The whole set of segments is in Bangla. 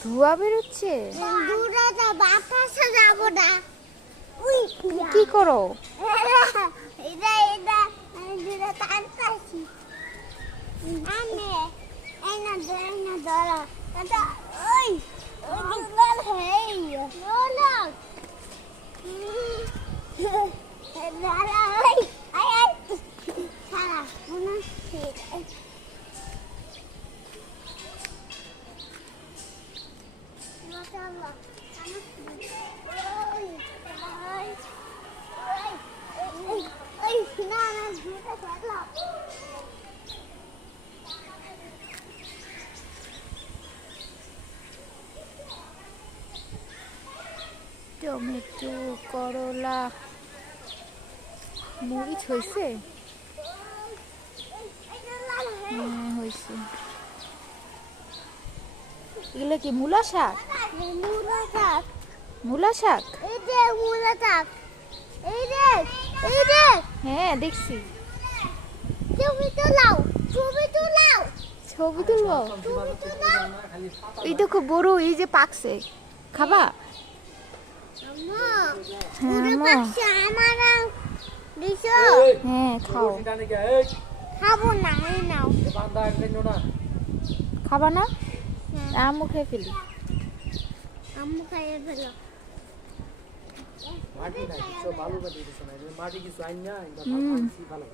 ধোয়া বেরোচ্ছে? বাতাসে যাব না। উই কি করো? এটা এটা আমি এই না ধরে না ধরো। এটা ওই হেই টমেটো করলা। মরিচ হয়েছে হ্যাঁ হয়েছে এগুলো কি মূলা শাক? মূলা শাক। মূলা শাক? এই যে মূলা শাক। এই যে এই যে। হ্যাঁ দেখছি। ছবি তোলাও ছবি তোলাও ছবি তুলবো ছবি তোলাও এই দেখো বড় এই যে পাকছে। খাবা? হ্যাঁ হ্যাঁ খাও। খাব না এই নাও। খাবা না? হ্যাঁ, খেয়ে ফেলি। আম্মু খাইয়ে ফেলো। মাটি না কিছু ভালো মাটি কিছু আইন এটা। ভালো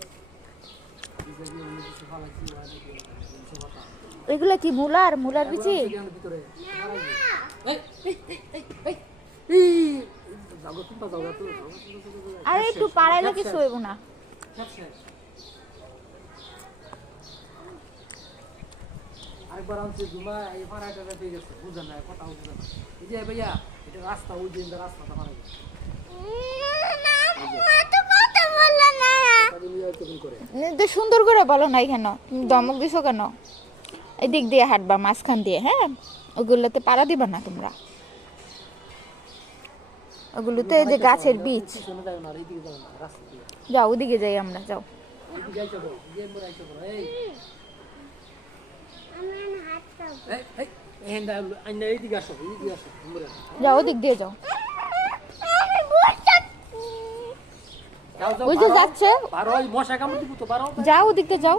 এগুলো কি মূলার মূলার বিচি? ভিতরে? আরে একটু পাড়াইলে কিছু হইব না। একবার আনছে জুমা এই ফারাটা পেয়ে গেছে বুঝেন না কথা বুঝেন না। এই যে ভাইয়া এটা রাস্তা ওই যে রাস্তাটা মারা গেছে। না মা তো কথা বলল না। তাহলে নিয়ে আইতে করে তো সুন্দর করে বলো না কেন তুমি দমক দিছো কেন? এই দিক দিয়ে হাঁটবা মাঝখান দিয়ে হ্যাঁ? ওগুলোতে পাড়া দিবা না তোমরা? ওগুলোতে যে গাছের বীজ। যাও, ওদিকে যাই আমরা, যাও। যাও, ওদিক দিয়ে যাও। ওই যাচ্ছে। যাও, ওদিক দিয়ে যাও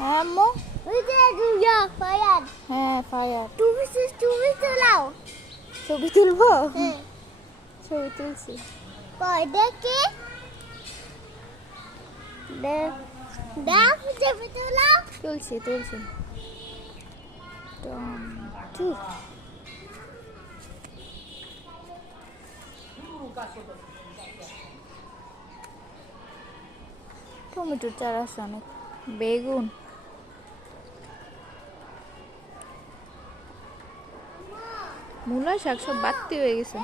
হ্যাঁ আম্মু juga fire. হ্যাঁ fire Tuh sus tuh itu lau. ছবি তুলবো Hmm. ছবি তুলছি deki? দেখ Dah, siapa itu lau? তুলছি তুলছি টমেটো টমেটোর চারা আছে অনেক বেগুন মূলা শাক সব বাড়তি হয়ে গেছে.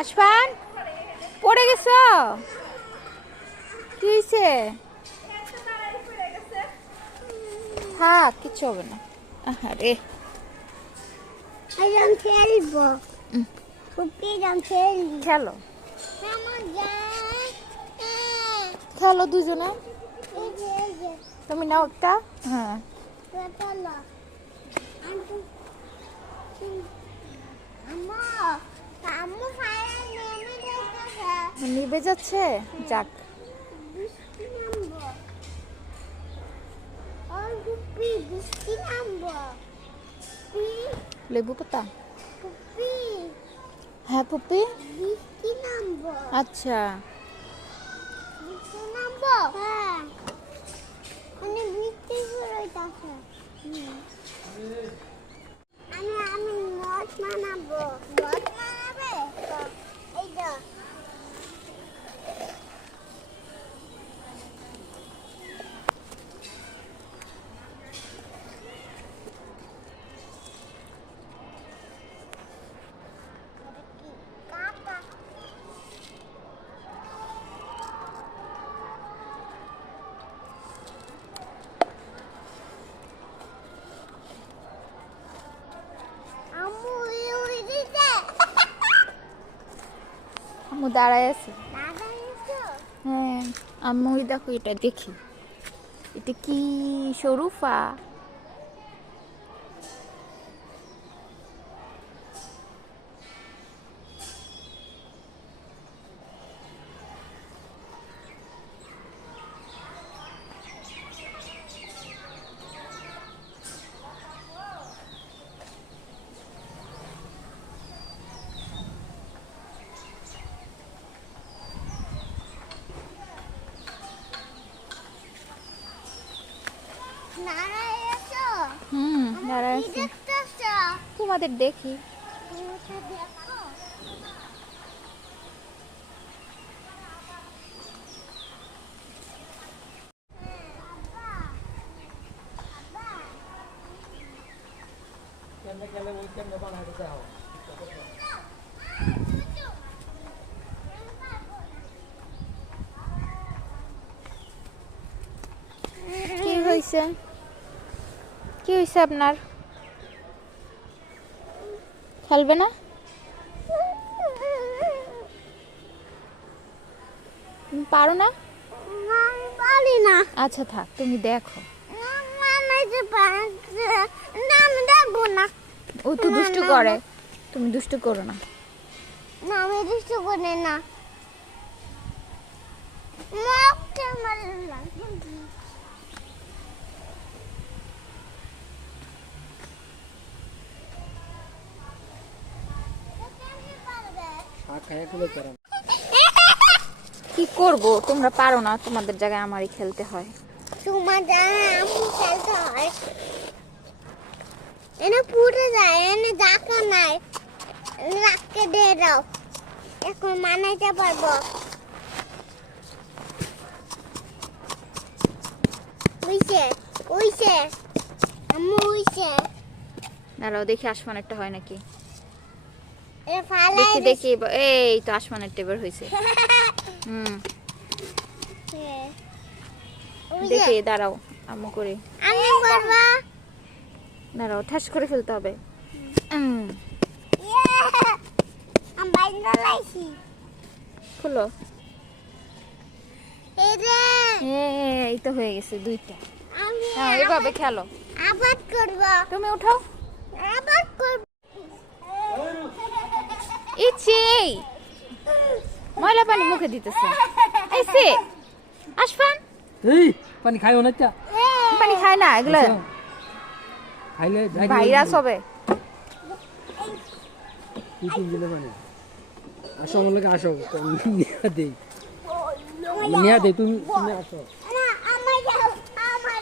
আসফান পড়ে গেছ? কি হয়েছে থাক কিচ্ছু হবে না। আরে খেলব। খেলো। খেলো দুজনে। তুমি নাও একটা। হ্যাঁ। যাচ্ছে নিবে যাচ্ছে? যাক। লেবু পাতা? হ্যাঁ পুপি। বৃষ্টি নামবো। মানে মিষ্টি পুরোটা আমি আমি মদ বানাবো মদ বানাবে এই যা যাচ্ছে দাঁড়ায় আছে হ্যাঁ আম্মু দেখো এটা দেখি এটা কি শরুফা নানা এসো হুম দাঁড়ায় আছে তোমাদের দেখি। চাও কি হয়েছে? কি হয়েছে আপনার? খেলবে না? পারো না? পারি না। আচ্ছা থাক তুমি দেখো। ও তো দুষ্টু করে। তুমি দুষ্টু করো না। না আমি দুষ্টু করি না। মুখটা মারলাম শাক খাইয়া খুলে করাম কি করব? তোমরা পারো না তোমাদের জায়গায় আমারই খেলতে হয়। তোমার জানা আমি খেলতে হয়। এনে পুড়ে যায় এনে ডাকা নাই রাখকে দিয়ে দাও। এখন মানাইতে পারব। উইছে উইছে আমি উইছে দাঁড়াও দেখি আসমানেরটা হয় নাকি। দেখি দেখি এই তো আসমানের টেবার হয়েছে হুম। দেখি দাঁড়াও আম্মু করে। দাঁড়াও ঠাস করে ফেলতে হবে। লাইছি। খুলো। এই রে এ, এই তো হয়ে গেছে দুইটা। হ্যাঁ এইভাবে খেলো। আবার করব। তুমি উঠাও আবার করব ইচ্ছে ময়লা পানি মুখে দিতেছে। এই সে আসফান। এই পানি খাইও না চা পানি খায় না এগুলো খাইলে ভাইরাস হবে। কি কিন দিলে মানে? আসো আমার লোকে আসো। নিয়ে দেই। নিয়ে দেই তুমি তুমি আসো। না আমার যাও আমার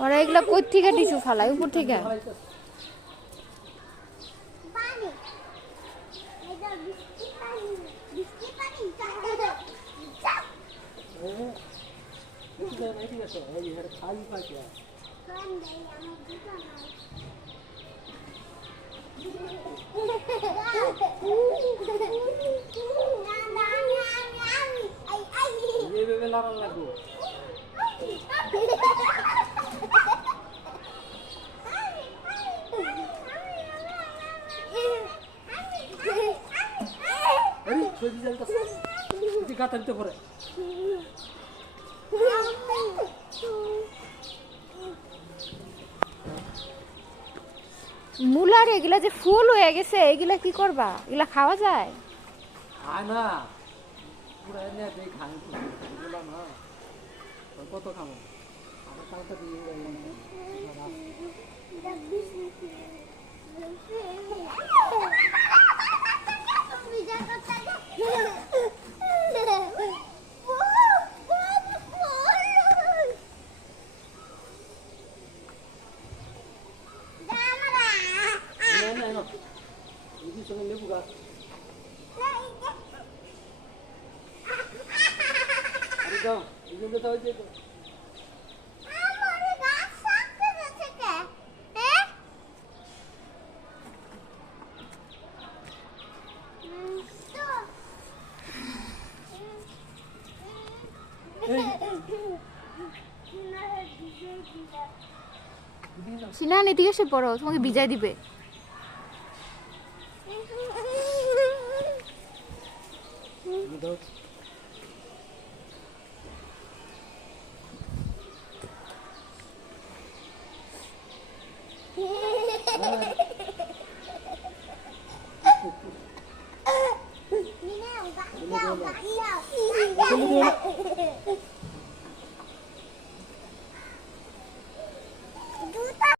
ওরা এগুলো কই থেকে টিস্যু ফালাই উপর থেকে পানি এটা বৃষ্টি পানি বৃষ্টি পানি খালি পাকিয়া এইভাবে লড়ান লাগবো আরে সজি জালটা এটি গাতা দিতে পারে মুলার এগুলা যে ফুল হয়ে গেছে এগুলা কি করবা? এগুলা খাওয়া যায়? না। কত খাব? আমার কালটা দিয়ে বিজয় করতে দিদির সঙ্গে লেবু গাছ আরে দাও এই জন্য তো হয়েছে তো আমার গাছ সাথে যাচ্ছে কে হ্যাঁ উম, তো সিনান এদিকে এসে বড় তোমাকে বিজায় দিবে।